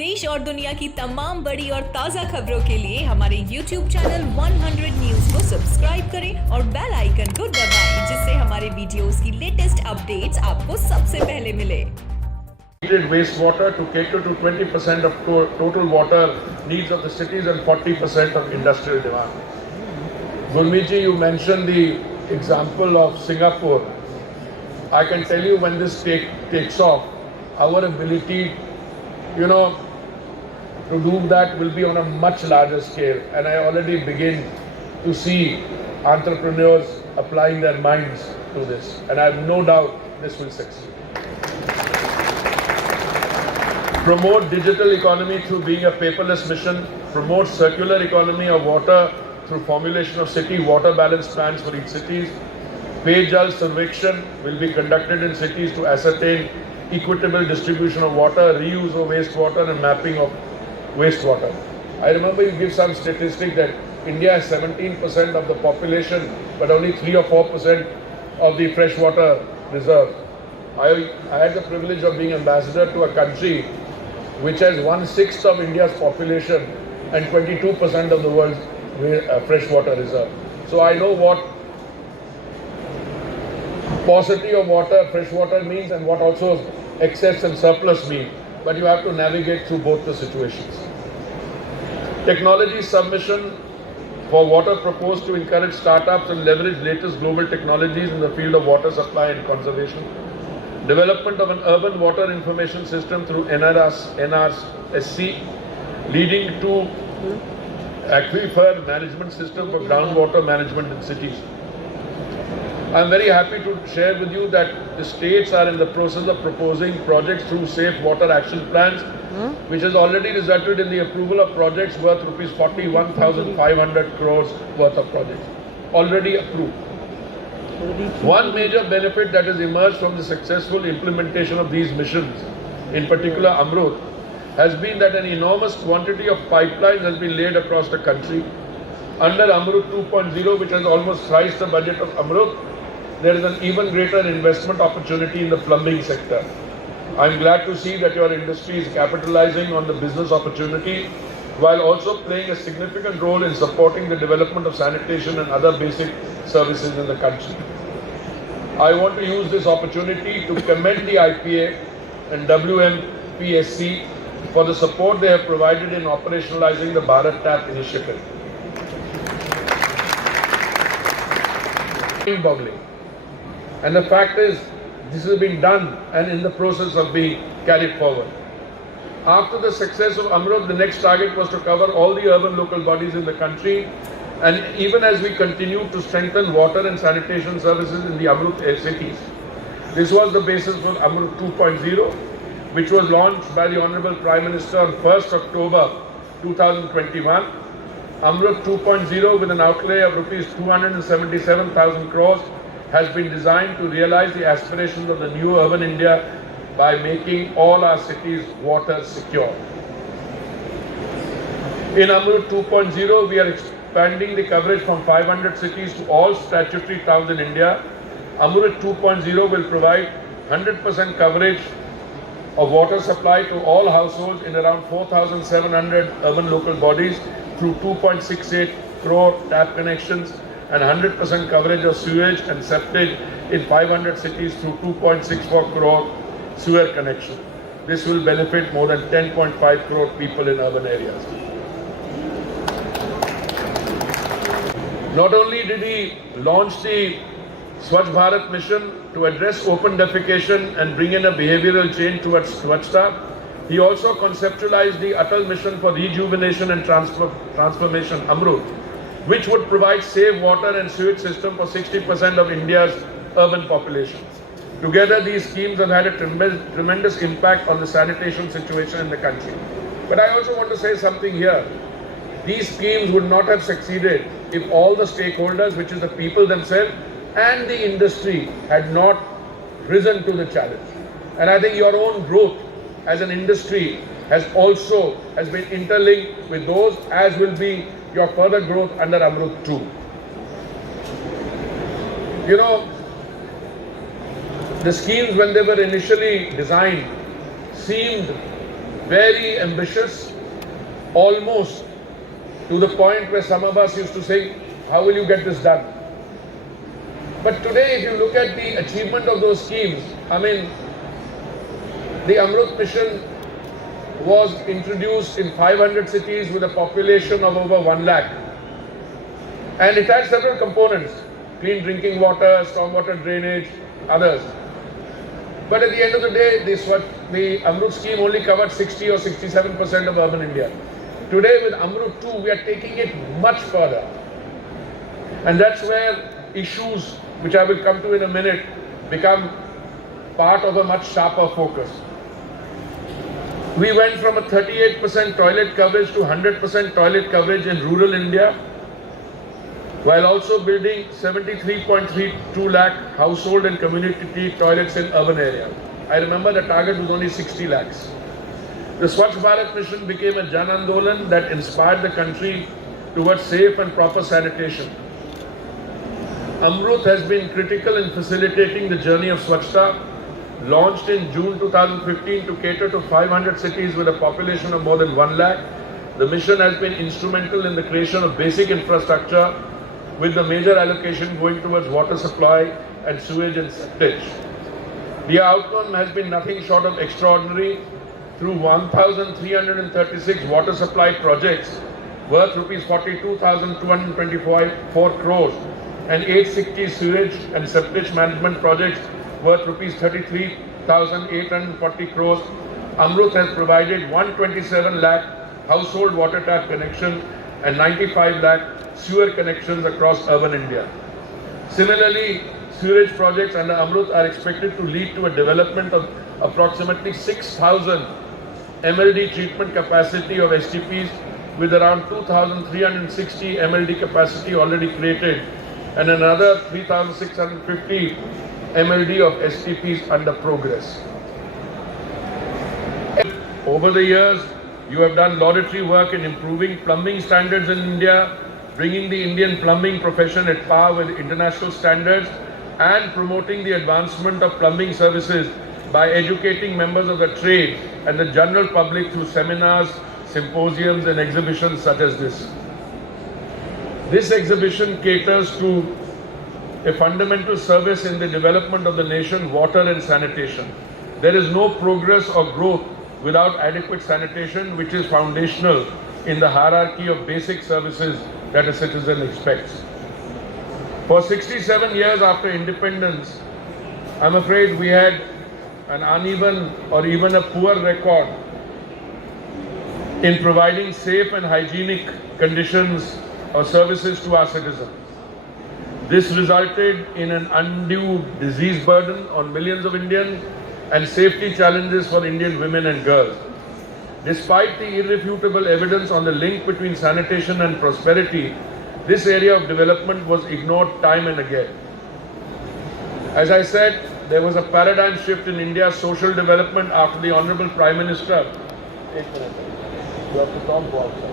देश और दुनिया की तमाम बड़ी और ताज़ा खबरों के लिए हमारे YouTube चैनल 100 न्यूज़ को सब्सक्राइब करें और बेल आइकन को दबाएं, जिससे हमारे वीडियोस की लेटेस्ट अपडेट्स आपको सबसे पहले मिले। Wastewater to cater to 20% of total water needs of the cities and 40% of industrial demand. Gurmeet ji, you mentioned the example of Singapore. I can tell you when this takes off, our ability, to do that will be on a much larger scale. And I already begin to see entrepreneurs applying their minds to this. And I have no doubt this will succeed. Promote digital economy through being a paperless mission. Promote circular economy of water through formulation of city water balance plans for each cities. Payjal Sarvekshan will be conducted in cities to ascertain equitable distribution of water, reuse of wastewater and mapping of wastewater. I remember you give some statistic that India has 17% of the population but only 3 or 4% of the freshwater reserve. I had the privilege of being ambassador to a country which has 1/6 of India's population and 22% of the world's freshwater reserve. So I know what paucity of water, freshwater means, and what also excess and surplus mean. But you have to navigate through both the situations. Technology submission for water proposed to encourage startups and leverage latest global technologies in the field of water supply and conservation. Development of an urban water information system through NRSC, leading to aquifer management system for groundwater management in cities. I am very happy to share with you that the states are in the process of proposing projects through safe water action plans, which has already resulted in the approval of projects worth rupees 41,500 crores worth of projects. Already approved. One major benefit that has emerged from the successful implementation of these missions, in particular Amrut, has been that an enormous quantity of pipelines has been laid across the country. Under Amrut 2.0, which has almost thrice the budget of Amrut, there is an even greater investment opportunity in the plumbing sector. I am glad to see that your industry is capitalizing on the business opportunity while also playing a significant role in supporting the development of sanitation and other basic services in the country. I want to use this opportunity to commend the IPA and WMPSC for the support they have provided in operationalizing the Bharat Tap initiative. Mind-boggling. And the fact is, this has been done and in the process of being carried forward. After the success of Amrut, the next target was to cover all the urban local bodies in the country. And even as we continue to strengthen water and sanitation services in the Amrut cities, this was the basis for Amrut 2.0, which was launched by the Honorable Prime Minister on 1st October 2021. Amrut 2.0, with an outlay of rupees 277,000 crores, has been designed to realize the aspirations of the new urban India by making all our cities water secure. In Amrut 2.0, we are expanding the coverage from 500 cities to all statutory towns in India. Amrut 2.0 will provide 100% coverage of water supply to all households in around 4,700 urban local bodies through 2.68 crore tap connections and 100% coverage of sewage and septic in 500 cities through 2.64 crore sewer connection. This will benefit more than 10.5 crore people in urban areas. Not only did he launch the Swachh Bharat mission to address open defecation and bring in a behavioral change towards Swachhta, he also conceptualized the Atal mission for rejuvenation and transformation, Amrut, which would provide safe water and sewage system for 60% of India's urban population. Together, these schemes have had a tremendous impact on the sanitation situation in the country. But I also want to say something here. These schemes would not have succeeded if all the stakeholders, which is the people themselves and the industry, had not risen to the challenge. And I think your own growth as an industry has been interlinked with those, as will be your further growth under Amrut 2. The schemes, when they were initially designed, seemed very ambitious, almost to the point where some of us used to say, how will you get this done? But today, if you look at the achievement of those schemes, I mean, the Amrut mission was introduced in 500 cities with a population of over 1 lakh. And it had several components: clean drinking water, stormwater drainage, others. But at the end of the day, the Amrut scheme only covered 60 or 67% of urban India. Today with Amrut 2, we are taking it much further. And that's where issues, which I will come to in a minute, become part of a much sharper focus. We went from a 38% toilet coverage to 100% toilet coverage in rural India, while also building 73.32 lakh household and community toilets in urban areas. I remember the target was only 60 lakhs. The Swachh Bharat mission became a Jan Andolan that inspired the country towards safe and proper sanitation. Amrut has been critical in facilitating the journey of Swachhta. Launched in June 2015 to cater to 500 cities with a population of more than 1 lakh, the mission has been instrumental in the creation of basic infrastructure, with the major allocation going towards water supply and sewage and septage. The outcome has been nothing short of extraordinary. Through 1,336 water supply projects worth rupees 42,224 crores and 860 sewage and septage management projects worth rupees 33,840 crores, Amrut has provided 127 lakh household water tap connection and 95 lakh sewer connections across urban India. Similarly, sewerage projects under Amrut are expected to lead to a development of approximately 6,000 MLD treatment capacity of STPs, with around 2,360 MLD capacity already created and another 3,650 MLD of STPs under progress. Over the years, you have done laudatory work in improving plumbing standards in India, bringing the Indian plumbing profession at par with international standards, and promoting the advancement of plumbing services by educating members of the trade and the general public through seminars, symposiums, and exhibitions such as this. This exhibition caters to a fundamental service in the development of the nation, water and sanitation. There is no progress or growth without adequate sanitation, which is foundational in the hierarchy of basic services that a citizen expects. For 67 years after independence, I'm afraid we had an uneven or even a poor record in providing safe and hygienic conditions or services to our citizens. This resulted in an undue disease burden on millions of Indians and safety challenges for Indian women and girls. Despite the irrefutable evidence on the link between sanitation and prosperity, this area of development was ignored time and again. As I said, there was a paradigm shift in India's social development after the Honorable Prime Minister. You have to talk about that.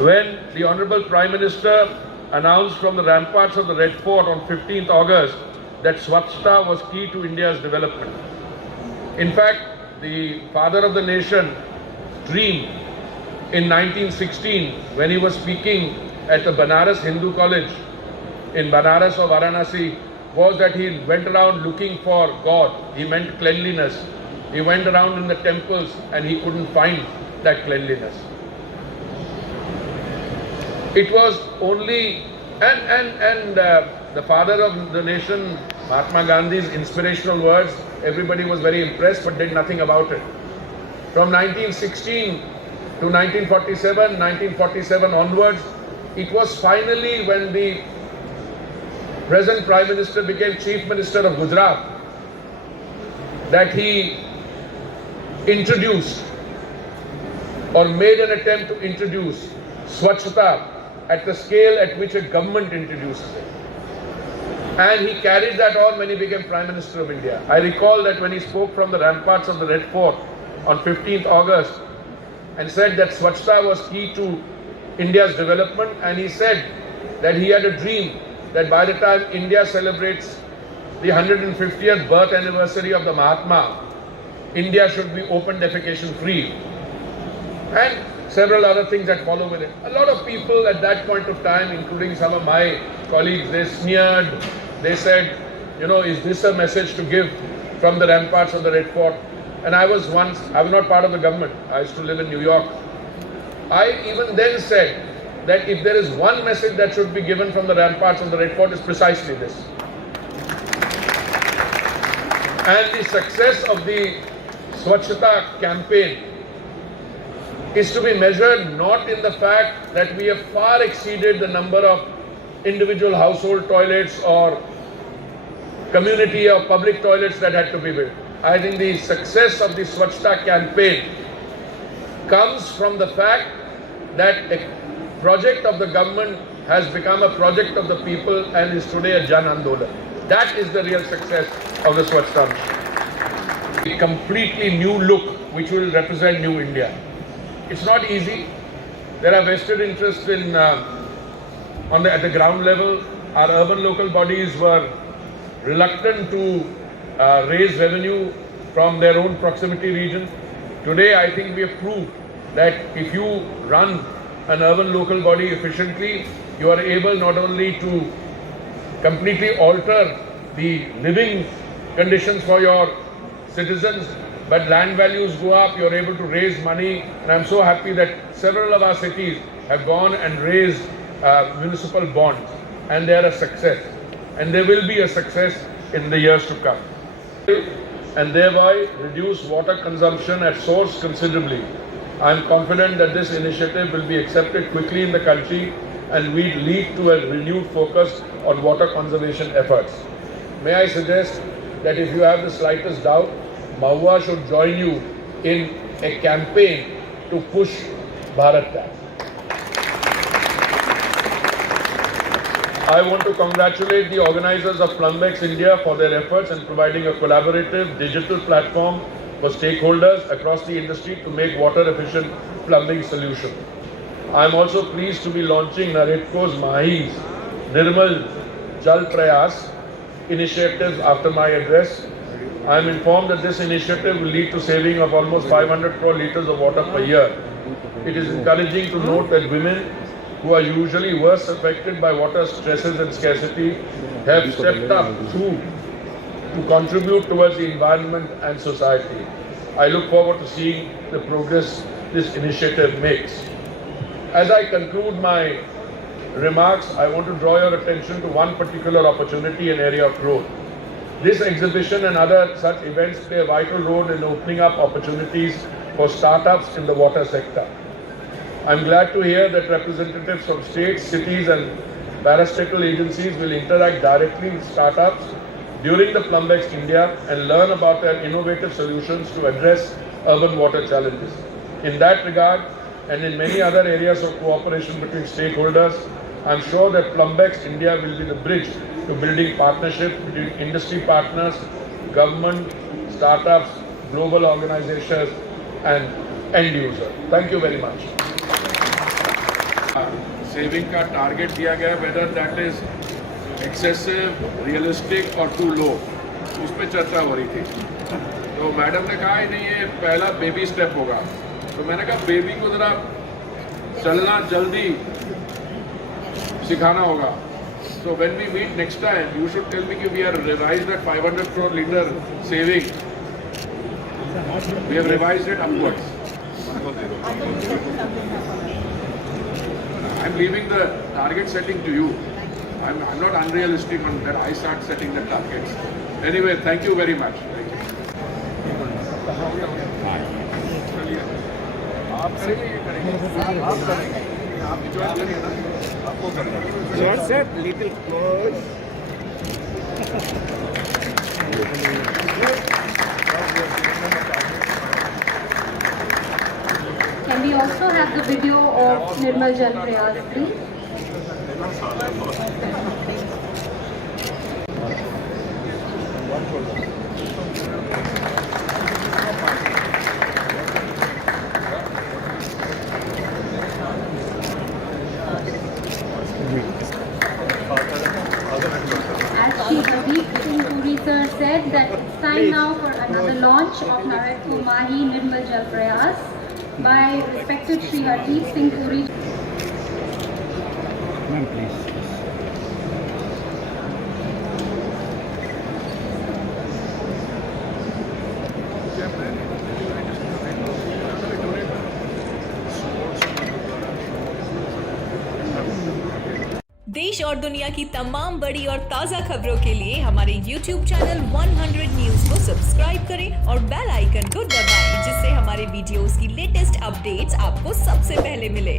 When the Honorable Prime Minister announced from the ramparts of the Red Fort on 15th August that Swachhta was key to India's development. In fact, the father of the nation dreamed in 1916 when he was speaking at the Banaras Hindu College in Banaras or Varanasi was that he went around looking for God. He meant cleanliness. He went around in the temples and he couldn't find that cleanliness. It was only, the father of the nation, Mahatma Gandhi's inspirational words, everybody was very impressed but did nothing about it. From 1916 to 1947 onwards, it was finally when the present Prime Minister became Chief Minister of Gujarat that he introduced or made an attempt to introduce Swachhta at the scale at which a government introduces it. And he carried that on when he became Prime Minister of India. I recall that when he spoke from the ramparts of the Red Fort on 15th August and said that Swachhta was key to India's development, and he said that he had a dream that by the time India celebrates the 150th birth anniversary of the Mahatma, India should be open defecation free, and several other things that follow with it. A lot of people at that point of time, including some of my colleagues, they sneered, they said, you know, is this a message to give from the ramparts of the Red Fort? And I was not part of the government. I used to live in New York. I even then said that if there is one message that should be given from the ramparts of the Red Fort, is precisely this. And the success of the Swachhata campaign is to be measured not in the fact that we have far exceeded the number of individual household toilets or community or public toilets that had to be built. I think the success of the Swachhata campaign comes from the fact that a project of the government has become a project of the people and is today a Jan Andolan. That is the real success of the Swachhata mission. A completely new look which will represent New India. It's not easy. There are vested interests in at the ground level. Our urban local bodies were reluctant to raise revenue from their own proximity region. Today, I think we have proved that if you run an urban local body efficiently, you are able not only to completely alter the living conditions for your citizens, but land values go up, you're able to raise money, and I'm so happy that several of our cities have gone and raised municipal bonds, and they are a success, and they will be a success in the years to come, and thereby reduce water consumption at source considerably. I'm confident that this initiative will be accepted quickly in the country and will lead to a renewed focus on water conservation efforts. May I suggest that if you have the slightest doubt, Mahua should join you in a campaign to push Bharat Tap. I want to congratulate the organizers of Plumbex India for their efforts in providing a collaborative digital platform for stakeholders across the industry to make water-efficient plumbing solutions. I am also pleased to be launching NAREDCO's Mahi's NirmalJalPrayaas initiatives after my address. I am informed that this initiative will lead to saving of almost 500 crore litres of water per year. It is encouraging to note that women, who are usually worst affected by water stresses and scarcity, have stepped up to contribute towards the environment and society. I look forward to seeing the progress this initiative makes. As I conclude my remarks, I want to draw your attention to one particular opportunity and area of growth. This exhibition and other such events play a vital role in opening up opportunities for startups in the water sector. I'm glad to hear that representatives from states, cities and parastatal agencies will interact directly with startups during the Plumbex India and learn about their innovative solutions to address urban water challenges. In that regard, and in many other areas of cooperation between stakeholders, I'm sure that Plumbex India will be the bridge to building partnerships between industry partners, government, startups, global organizations and end users. Thank you very much. Saving का target दिया गया, whether that is excessive, realistic or too low, उस पे चर्चा हो रही थी. तो मैडम ने कहा नहीं ये पहला बेबी स्टेप होगा. तो मैंने कहा बेबी को जरा चलना जल्दी सिखाना होगा. So when we meet next time, you should tell me that we are revised at 500 crore litre saving. We have revised it upwards. I'm leaving the target setting to you. I'm not unrealistic on that. I start setting the targets. Anyway, thank you very much. Thank you. आप करेंगे ये करेंगे आप करेंगे आप join करिए ना आपको करना है sir little close Can we also have the video of NirmalJalPrayaas, please? As Shri Hardeep Singh Puri sir said that it's time now for another launch of NAREDCO Mahi NirmalJalPrayaas by respected Shri Hardeep Singh Puri. Ma'am, please. देश और दुनिया की तमाम बड़ी और ताज़ा खबरों के लिए हमारे YouTube चैनल 100 न्यूज़ को सब्सक्राइब करें और बेल आइकन को दबाएं, जिससे हमारे वीडियोस की लेटेस्ट अपडेट्स आपको सबसे पहले मिले।